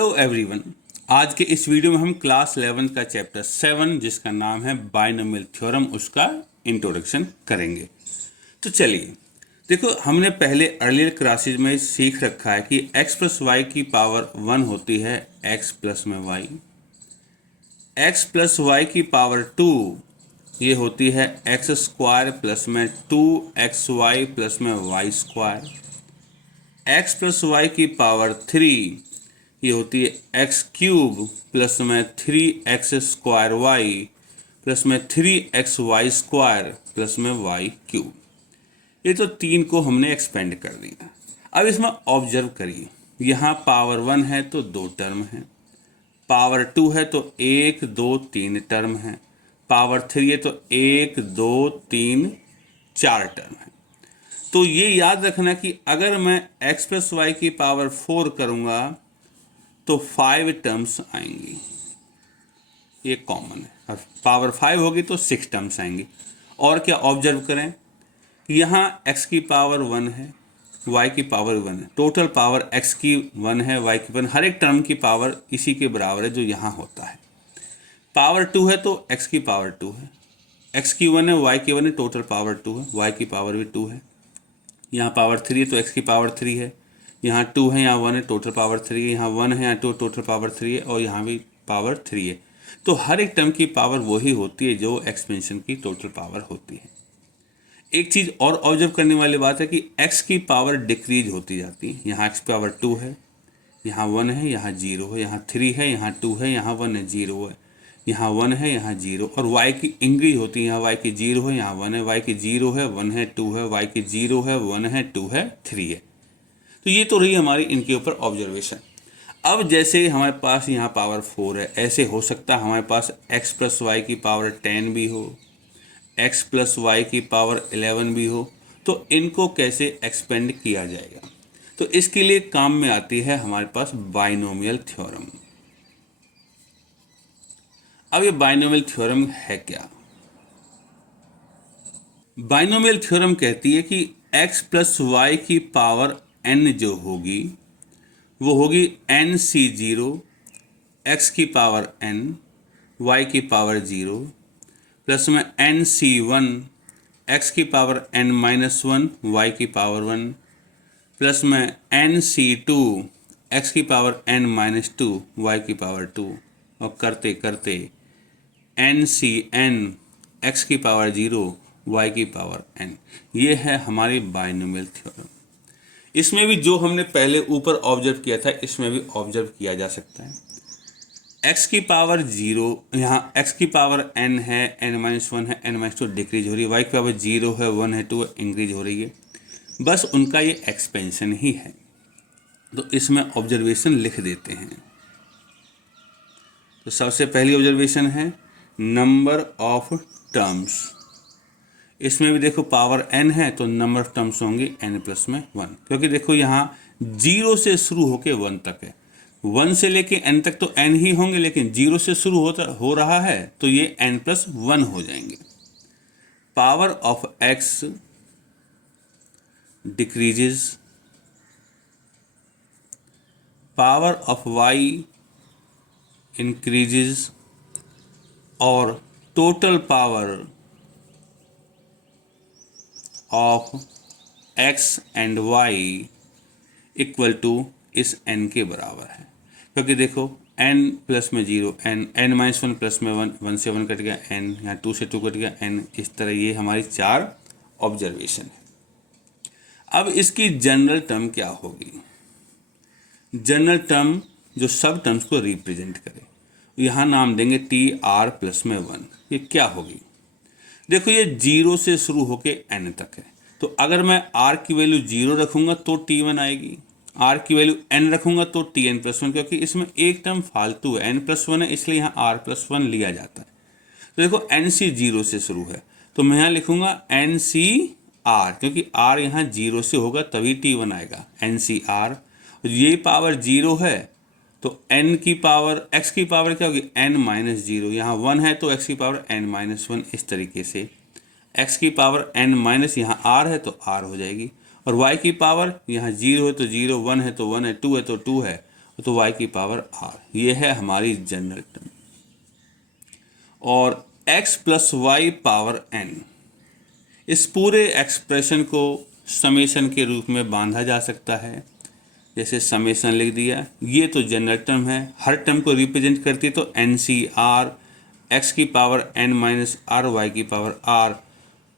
Hello everyone. आज के इस वीडियो में हम क्लास 11 का चैप्टर 7 जिसका नाम है बाइनोमियल थ्योरम उसका इंट्रोडक्शन करेंगे। तो चलिए देखो, हमने पहले अर्लियर क्लासेज में सीख रखा है कि x प्लस वाई की पावर 1 होती है x प्लस में y, x प्लस वाई की पावर 2 ये होती है x स्क्वायर प्लस में 2xy प्लस में y square, x plus y की पावर 3 ये होती है एक्स क्यूब प्लस में 3x स्क्वायर वाई प्लस में 3xy स्क्वायर प्लस में y क्यूब। ये तो तीन को हमने एक्सपेंड कर दिया। अब इसमें ऑब्जर्व करिए, यहाँ पावर 1 है तो 2 टर्म है, पावर 2 है तो 1 2 3 टर्म है, पावर 3 है तो 1 2 3 4 टर्म है। तो ये याद रखना कि अगर मैं x प्लस वाई की पावर 4 करूँगा तो 5 टर्म्स आएंगी, ये कॉमन है। और पावर 5 होगी तो 6 टर्म्स आएंगी। और क्या ऑब्जर्व करें, यहाँ x की पावर 1 है, y की पावर 1 है, टोटल पावर x की 1 है, y की 1, हर एक टर्म की पावर इसी के बराबर है जो यहाँ होता है। पावर 2 है तो x की पावर 2 है, x की 1 है, y की 1 है, टोटल पावर 2 है, y की पावर भी 2 है। यहाँ पावर 3 है तो x की पावर 3 है, यहाँ 2 है, यहाँ 1 है, टोटल पावर 3 है, यहाँ 1 है, यहाँ 2, टोटल पावर 3 है, और यहाँ भी पावर 3 है। तो हर एक टर्म की पावर वही होती है जो एक्सपेंशन की टोटल पावर होती है। एक चीज़ और ऑब्जर्व करने वाली बात है कि x की पावर डिक्रीज होती जाती है। यहाँ x पावर 2 है, यहाँ 1 है, यहाँ 0 है, यहाँ 3 है, यहाँ 2 है, यहाँ 1 है, 0 है, यहाँ 1 है, यहाँ 0, और y की इंक्रीज होती है। यहाँ y की 0 है, यहाँ 1 है, y की 0 है, 1 है, 2 है, y की 0 है, 1 है, 2 है, 3 है। तो ये तो रही हमारी इनके ऊपर ऑब्जर्वेशन। अब जैसे हमारे पास यहाँ पावर 4 है, ऐसे हो सकता है हमारे पास x प्लस वाई की पावर 10 भी हो, x प्लस वाई की पावर 11 भी हो। तो इनको कैसे एक्सपेंड किया जाएगा, तो इसके लिए काम में आती है हमारे पास बाइनोमियल थ्योरम। अब ये बाइनोमियल थ्योरम है क्या? बाइनोमियल थ्योरम कहती है कि x प्लस वाई की पावर n जो होगी वो होगी nc0 x की पावर n y की पावर 0 प्लस में nc1 x की पावर n माइनस 1 y की पावर 1 प्लस में nc2 x की पावर n माइनस 2 y की पावर 2, और करते करते ncn x की पावर 0 y की पावर n। ये है हमारी बाइनोमियल थ्योरम। इसमें भी जो हमने पहले ऊपर ऑब्जर्व किया था इसमें भी ऑब्जर्व किया जा सकता है। x की पावर 0, यहाँ x की पावर n है, n माइनस 1 है, n माइनस 2 डिक्रीज हो रही है, y की पावर 0 है, 1 है, 2 है, इंक्रीज हो रही है। बस उनका ये एक्सपेंशन ही है। तो इसमें ऑब्जर्वेशन लिख देते हैं। तो सबसे पहली ऑब्जर्वेशन है नंबर ऑफ टर्म्स। इसमें भी देखो पावर n है तो नंबर ऑफ टर्म्स होंगे n प्लस में 1, क्योंकि देखो यहाँ 0 से शुरू होके 1 तक है, 1 से लेके n तक तो n ही होंगे, लेकिन 0 से शुरू हो रहा है तो ये n प्लस 1 हो जाएंगे। Power of x decreases, power of y increases, और total power of x and y equal to इस n के बराबर है। क्योंकि देखो n प्लस में 0 n माइनस 1 प्लस में 1, 1 से 1 कट गया n, यहाँ 2 से 2 कट गया n। इस तरह ये हमारी 4 ऑब्जर्वेशन है। अब इसकी जनरल टर्म क्या होगी? जनरल टर्म जो सब टर्म्स को रिप्रेजेंट करे, यहाँ नाम देंगे टी आर प्लस में 1। ये क्या होगी? देखो ये 0 से शुरू होके n तक है, तो अगर मैं r की वैल्यू 0 रखूंगा तो t1 आएगी, r की वैल्यू n रखूंगा तो tn प्लस 1, क्योंकि इसमें एक टर्म फालतू है, n प्लस 1 है, इसलिए यहाँ r प्लस 1 लिया जाता है। तो देखो nc 0 से शुरू है तो मैं यहाँ लिखूंगा ncr, क्योंकि r यहाँ 0 से होगा तभी t1 आएगा, ncr। ये पावर 0 है तो n की पावर x की पावर क्या होगी n माइनस 0, यहाँ 1 है तो x की पावर n माइनस 1। इस तरीके से x की पावर n माइनस, यहाँ r है तो r हो जाएगी, और y की पावर यहाँ 0 है तो 0, 1 है तो 1 है, 2 है तो 2 है, तो y की पावर r, ये है हमारी जनरल टर्म। और x plus y power n, इस पूरे एक्सप्रेशन को समेशन के रूप में बांधा जा सकता है। जैसे समेशन लिख दिया, ये तो जनरल टर्म है, हर टर्म को रिप्रेजेंट करती है, तो एन सी आर एक्स की power n minus r y की पावर r।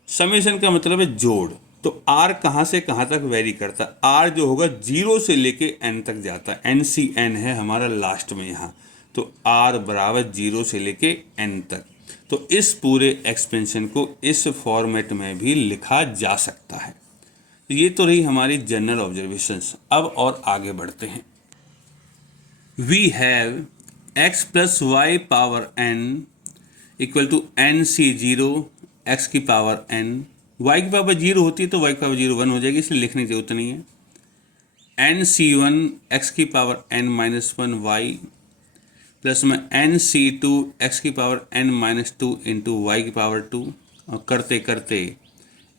समेशन का मतलब है जोड़, तो r कहाँ से कहाँ तक वेरी करता है, r जो होगा 0 से लेके n तक जाता है, एन सी एन है हमारा लास्ट में यहाँ, तो r बराबर 0 से लेके n तक। तो इस पूरे एक्सपेंशन को इस फॉर्मेट में भी लिखा जा सकता है। ये तो रही हमारी जनरल ऑब्जर्वेशंस। अब और आगे बढ़ते हैं। We have x plus y power n equal to n C zero x की पावर n। वाई की पावर 0 होती है तो वाई की पावर 0 1 हो जाएगी, इसलिए लिखने की जरूरत नहीं है। एन सी वन एक्स की power n minus 1 y plus में एन सी टू एक्स की power n minus 2 into y की पावर 2, और करते करते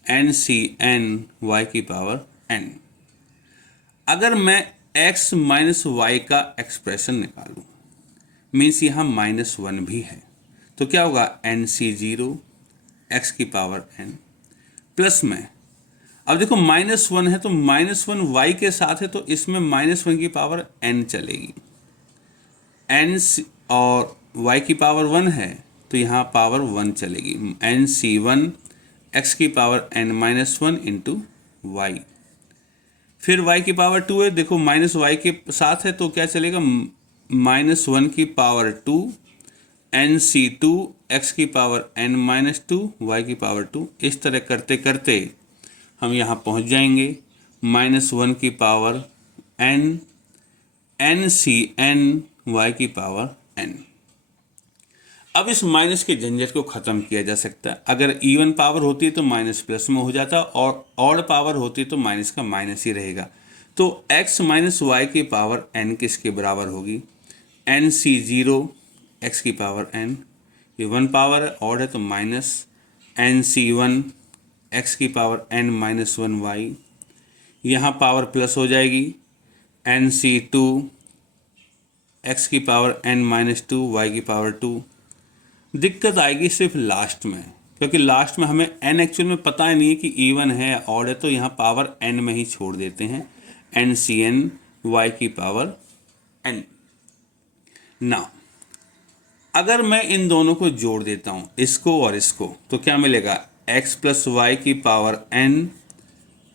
एन सी एन वाई की पावर n। अगर मैं x माइनस वाई का एक्सप्रेशन निकालूं, मीन्स यहाँ -1 भी है, तो क्या होगा एन सी जीरो एक्स की पावर n प्लस में, अब देखो -1 है तो -1 y के साथ है, तो इसमें -1 की पावर n चलेगी, n और y की पावर 1 है तो यहाँ पावर 1 चलेगी, एन सी वन एक्स की power n minus 1 into y. फिर y की पावर 2 है, देखो माइनस वाई के साथ है तो क्या चलेगा, -1 की power 2 n C two x की पावर n माइनस 2 वाई की पावर 2। इस तरह करते करते हम यहाँ पहुँच जाएंगे -1 की power n n C n y की पावर n। अब इस माइनस के झंझट को ख़त्म किया जा सकता है। अगर इवन पावर होती है तो माइनस प्लस में हो जाता, और ऑड पावर होती है तो माइनस का माइनस ही रहेगा। तो x माइनस वाई की पावर n किसके बराबर होगी, एन सी जीरो एक्स की पावर n, ये 1 पावर है, ऑड है तो minus n C one x की पावर n माइनस 1 वाई, यहाँ पावर प्लस हो जाएगी एन सी टू एक्स की पावर n माइनस 2 वाई की पावर 2। दिक्कत आएगी सिर्फ लास्ट में, क्योंकि लास्ट में हमें n एक्चुअल में पता ही नहीं है कि इवन है या ऑड है, तो यहाँ पावर n में ही छोड़ देते हैं, एन सी एन वाई की पावर n। ना अगर मैं इन दोनों को जोड़ देता हूँ, इसको और इसको, तो क्या मिलेगा, x प्लस वाई की पावर n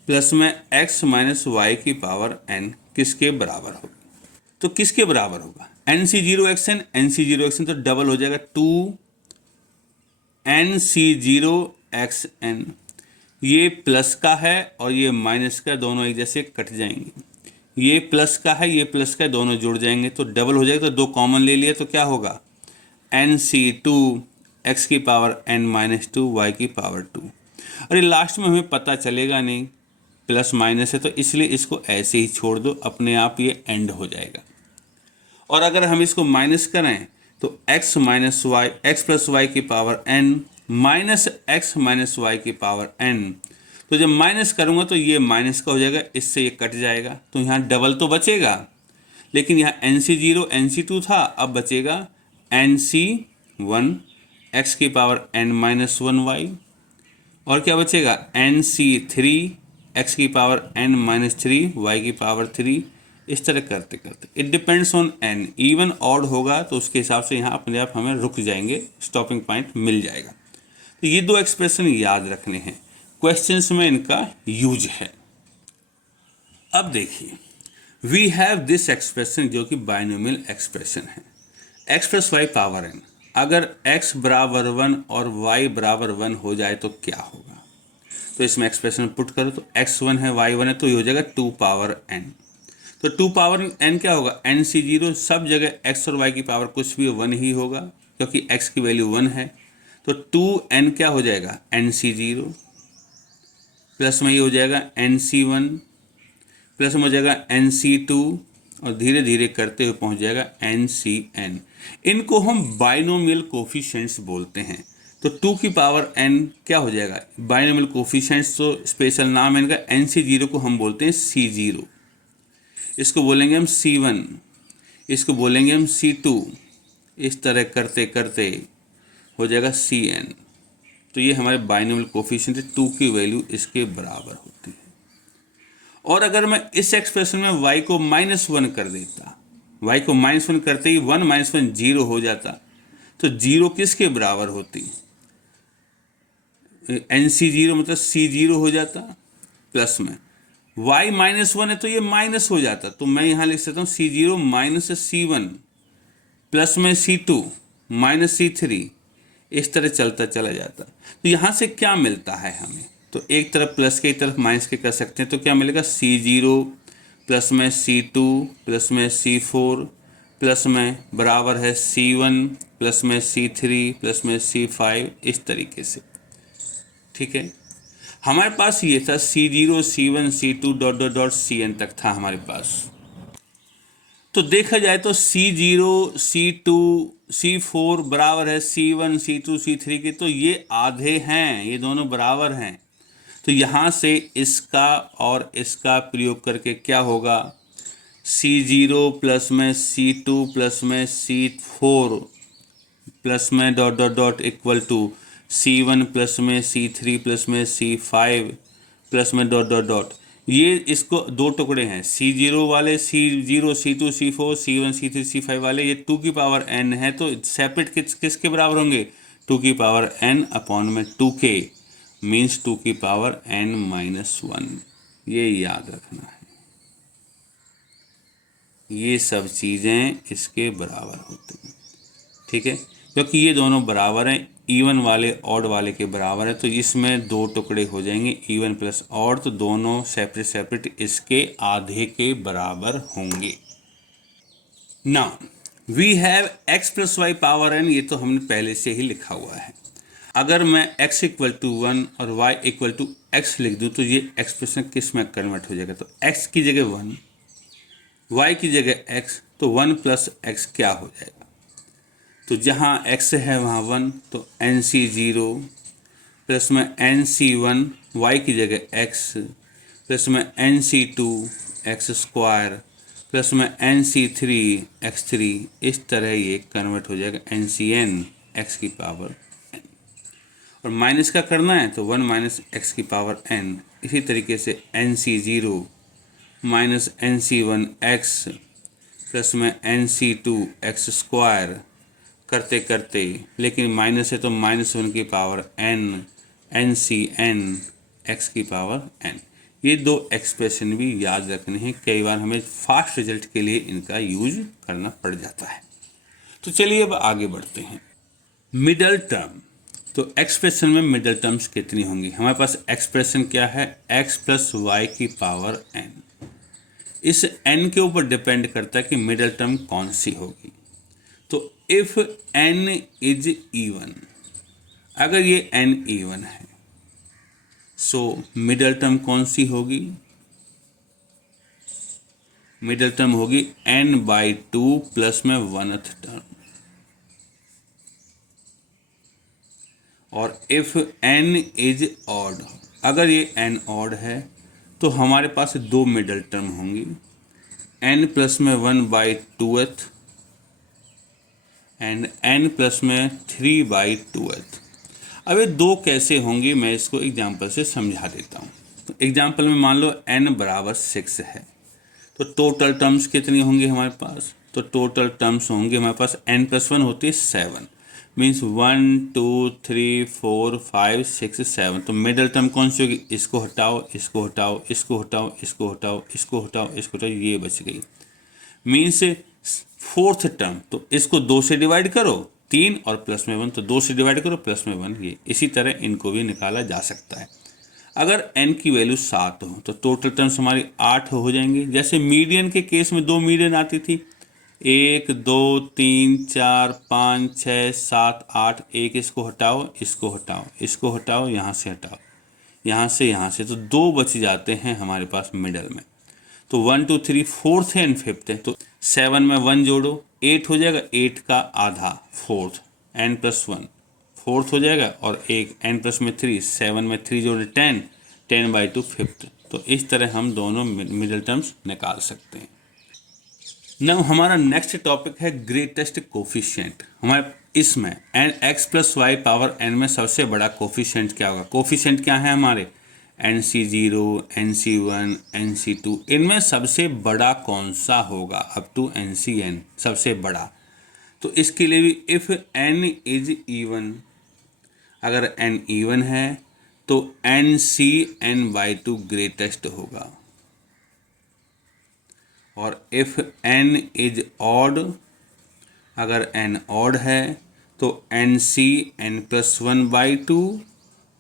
प्लस में x माइनस वाई की पावर n किसके बराबर होगा, तो किसके बराबर होगा, n C zero x n, n C zero x n तो डबल हो जाएगा 2 n C zero x n, ये प्लस का है और ये माइनस का, दोनों एक जैसे कट जाएंगे, ये प्लस का है ये प्लस का, दोनों जुड़ जाएंगे तो डबल हो जाएगा, तो 2 कॉमन ले लिया तो क्या होगा, एन सी टू एक्स की पावर n माइनस 2 वाई की पावर 2। और ये लास्ट में हमें पता चलेगा नहीं, प्लस माइनस है, तो इसलिए इसको ऐसे ही छोड़ दो, अपने आप ये एंड हो जाएगा। और अगर हम इसको माइनस करें तो x minus y x plus y की power n minus x minus y की पावर n, तो जब माइनस करूँगा तो ये माइनस का हो जाएगा, इससे ये कट जाएगा, तो यहाँ डबल तो बचेगा, लेकिन यहाँ n C zero n C two था, अब बचेगा एन सी वन एक्स की पावर n माइनस 1 वाई, और क्या बचेगा एन सी थ्री एक्स की पावर n माइनस 3 वाई की पावर 3। इस तरह करते करते it depends on n, even odd होगा तो उसके हिसाब से यहाँ अपने आप हमें रुक जाएंगे, स्टॉपिंग पॉइंट मिल जाएगा। तो ये 2 एक्सप्रेशन याद रखने हैं, क्वेश्चंस में इनका यूज है। अब देखिए, वी हैव दिस एक्सप्रेशन जो कि बाइनोमियल एक्सप्रेशन है, x plus y power n, अगर x बराबर 1 और y बराबर 1 हो जाए तो क्या होगा, तो इसमें एक्सप्रेशन पुट करो तो x1 है y1 है, तो ये हो जाएगा 2 पावर n। तो 2 पावर n क्या होगा, एन सी जीरो, सब जगह x और y की पावर कुछ भी 1 ही होगा क्योंकि x की वैल्यू 1 है, तो 2n क्या हो जाएगा, एन सी जीरो प्लस में ये हो जाएगा एन सी वन प्लस में हो जाएगा एन सी टू, और धीरे धीरे करते हुए पहुंच जाएगा एन सी एन। इनको हम बाइनोमियल कोफिशिएंट्स बोलते हैं। तो 2 की पावर n क्या हो जाएगा, बाइनोमियल कोफिशिएंट्स, तो स्पेशल नाम है इनका, एन सी जीरो को हम बोलते हैं सी जीरो, इसको बोलेंगे हम C1, इसको बोलेंगे हम C2। इस तरह करते करते हो जाएगा Cn। तो ये हमारे बाइनोमियल कोफिशिएंट है, 2 की वैल्यू इसके बराबर होती है। और अगर मैं इस एक्सप्रेशन में y को -1 कर देता, y को -1 करते ही 1 - 1 0 हो जाता, तो 0 किसके बराबर होती? NC0 मतलब C0 हो जाता, प्लस में y -1 है तो ये माइनस हो जाता, तो मैं यहाँ लिख सकता हूँ C0 - C1 प्लस में C2 - C3, इस तरह चलता चला जाता। तो यहाँ से क्या मिलता है हमें? तो एक तरफ प्लस के एक तरफ माइनस के कर सकते हैं, तो क्या मिलेगा? C0 प्लस में C2 प्लस में C4 प्लस में बराबर है C1 प्लस में C3 प्लस में C5, इस तरीके से। ठीक है, हमारे पास ये था C0 C1 C2 dot dot dot Cn तक था हमारे पास। तो देखा जाए तो C0 C2 C4 बराबर है C1 C2 C3 के, तो ये आधे हैं, ये दोनों बराबर हैं। तो यहाँ से इसका और इसका प्रयोग करके क्या होगा? C0 प्लस में C2 प्लस में C4 प्लस में dot dot dot equal to C1 plus में C3 प्लस में C5 प्लस में डॉट डॉट डॉट। ये इसको दो टुकड़े हैं, C0 वाले C0 C2 C4 C1 C3 C5 वाले, ये 2 की पावर n है, तो सेपरेट किसके बराबर होंगे? 2 की पावर n अपॉन में 2k मीन्स 2 की पावर n-1। ये याद रखना है, ये सब चीज़ें इसके बराबर होती हैं। ठीक है, क्योंकि ये दोनों बराबर हैं, इवन वाले ऑड वाले के बराबर है, तो इसमें दो टुकड़े हो जाएंगे, इवन प्लस ऑड, तो दोनों सेपरेट सेपरेट इसके आधे के बराबर होंगे। Now we have x plus y power n, ये तो हमने पहले से ही लिखा हुआ है। अगर मैं x इक्वल टू 1 और y इक्वल टू x लिख दूँ तो ये एक्सप्रेशन किस में कन्वर्ट हो जाएगा? तो x की जगह 1, y की जगह x, तो 1 प्लस x क्या हो जाएगा? तो जहाँ x है वहाँ 1, तो NC0 प्लस में NC1 y की जगह x प्लस में NC2 x स्क्वायर प्लस में NC3 x3, इस तरह ये कन्वर्ट हो जाएगा NCn x की पावर n। और माइनस का करना है तो 1 माइनस x की पावर n। इसी तरीके से NC0 minus NC1 x plus में NC2 x स्क्वायर करते करते, लेकिन माइनस है तो -1 की पावर n NCn x की पावर n। ये दो एक्सप्रेशन भी याद रखने हैं, कई बार हमें फास्ट रिजल्ट के लिए इनका यूज करना पड़ जाता है। तो चलिए अब आगे बढ़ते हैं। मिडल टर्म, तो एक्सप्रेशन में मिडल टर्म्स कितनी होंगी? हमारे पास एक्सप्रेशन क्या है? x प्लस वाई की पावर n। इस n के ऊपर डिपेंड करता है कि मिडल टर्म कौन सी होगी। तो इफ n इज इवन, अगर ये n इवन है, सो मिडल टर्म कौन सी होगी? मिडल टर्म होगी n/2 प्लस में 1th टर्म। और इफ n इज ऑड, अगर ये n ऑड है तो हमारे पास दो मिडल टर्म होंगी, n प्लस में 1/2th एंड n प्लस में 3/2th। अब ये दो कैसे होंगी, मैं इसको एग्जाम्पल से समझा देता हूँ। तो एग्जाम्पल में मान लो n बराबर 6 है, तो टोटल टर्म्स कितनी होंगी हमारे पास? तो टोटल टर्म्स होंगे हमारे पास n प्लस 1 होती है 7, मीन्स 1 2 3 4 5 6 7। तो मिडल टर्म कौन सी होगी? इसको हटाओ, इसको हटाओ, इसको हटाओ, इसको हटाओ, इसको हटाओ, इसको हटाओ, ये बच गई। मीन्स फोर्थ टर्म, तो इसको 2 से डिवाइड करो, 3 और प्लस में 1, तो 2 से डिवाइड करो प्लस में 1, ये इसी तरह इनको भी निकाला जा सकता है। अगर n की वैल्यू 7 हो तो टोटल टर्म्स हमारी 8 हो जाएंगे। जैसे मीडियन के केस में 2 मीडियन आती थी, 1 2 3 4 5 6 7 8, एक इसको हटाओ, इसको हटाओ, इसको हटाओ, यहाँ से हटाओ, यहाँ से, तो 2 बच जाते हैं हमारे पास मिडल में। तो 1 2 3 4th है एंड 5th है, तो 7 में 1 जोड़ो, 8 हो जाएगा, 8 का आधा 4th, n प्लस 1 4th हो जाएगा, और एक n प्लस में 3, 7 में 3 जोड़े 10, 10/2 5th। तो इस तरह हम दोनों मिडल टर्म्स निकाल सकते हैं। नाउ हमारा नेक्स्ट टॉपिक है ग्रेटेस्ट कोफिशिएंट। हमारे इसमें n x plus y power n में सबसे बड़ा कोफिशिएंट क्या होगा? कोफिशिएंट क्या है हमारे? NC0, NC1, NC2, इनमें सबसे बड़ा कौन सा होगा? अप टू NCN सबसे बड़ा। तो इसके लिए भी इफ़ n इज इवन, अगर n इवन है तो NCN/2 ग्रेटेस्ट होगा, और इफ़ n इज ऑड, अगर n ऑड है तो NCN+1/2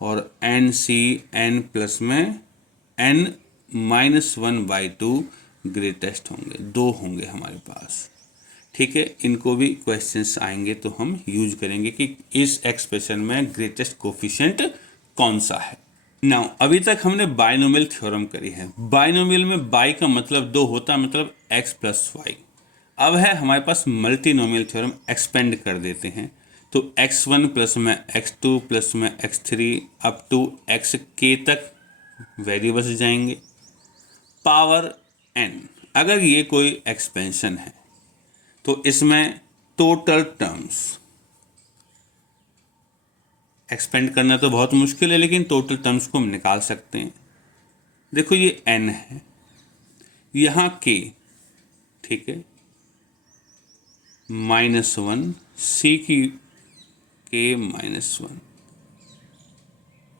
और NCN+ में n-1/2 ग्रेटेस्ट होंगे, दो होंगे हमारे पास। ठीक है, इनको भी क्वेश्चंस आएंगे तो हम यूज करेंगे कि इस एक्सप्रेशन में ग्रेटेस्ट कोफिशिएंट कौन सा है। नाउ अभी तक हमने बाइनोमियल थ्योरम करी है। बाइनोमियल में बाई का मतलब दो होता है, मतलब x प्लस वाई। अब है हमारे पास मल्टीनोमियल थ्योरम, एक्सपेंड कर देते हैं। तो x1 प्लस में x2 प्लस में x3 अप टू xk तक वेरिएबल्स जाएंगे, पावर n। अगर ये कोई एक्सपेंशन है तो इसमें टोटल टर्म्स, एक्सपेंड करना तो बहुत मुश्किल है लेकिन टोटल टर्म्स को हम निकाल सकते हैं। देखो ये n है, यहाँ k, ठीक है, -1 c की k -1,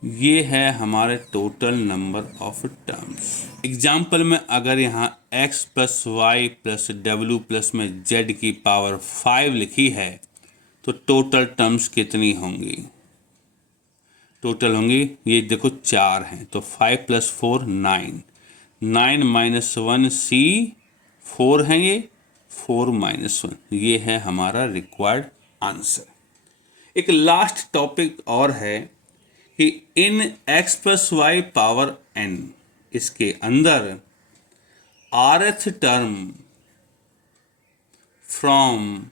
ये है हमारे total number of terms. Example में अगर यहाँ x प्लस वाई प्लस डब्ल्यू प्लस में z की पावर 5 लिखी है तो टोटल टर्म्स कितनी होंगी? टोटल होंगी, ये देखो 4 हैं तो 5 + 4 9, 9 - 1 c, 4 हैं ये, 4 - 1, ये है हमारा रिक्वायर्ड आंसर। एक लास्ट टॉपिक और है कि in x plus y power n, इसके अंदर rth term from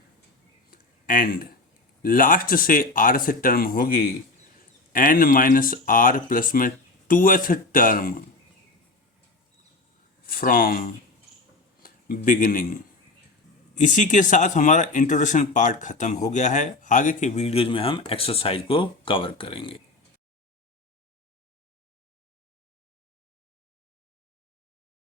end, last से rth टर्म होगी n - r प्लस में 2th टर्म फ्रॉम बिगिनिंग। इसी के साथ हमारा इंट्रोडक्शन पार्ट खत्म हो गया है। आगे के वीडियोज में हम एक्सरसाइज को कवर करेंगे।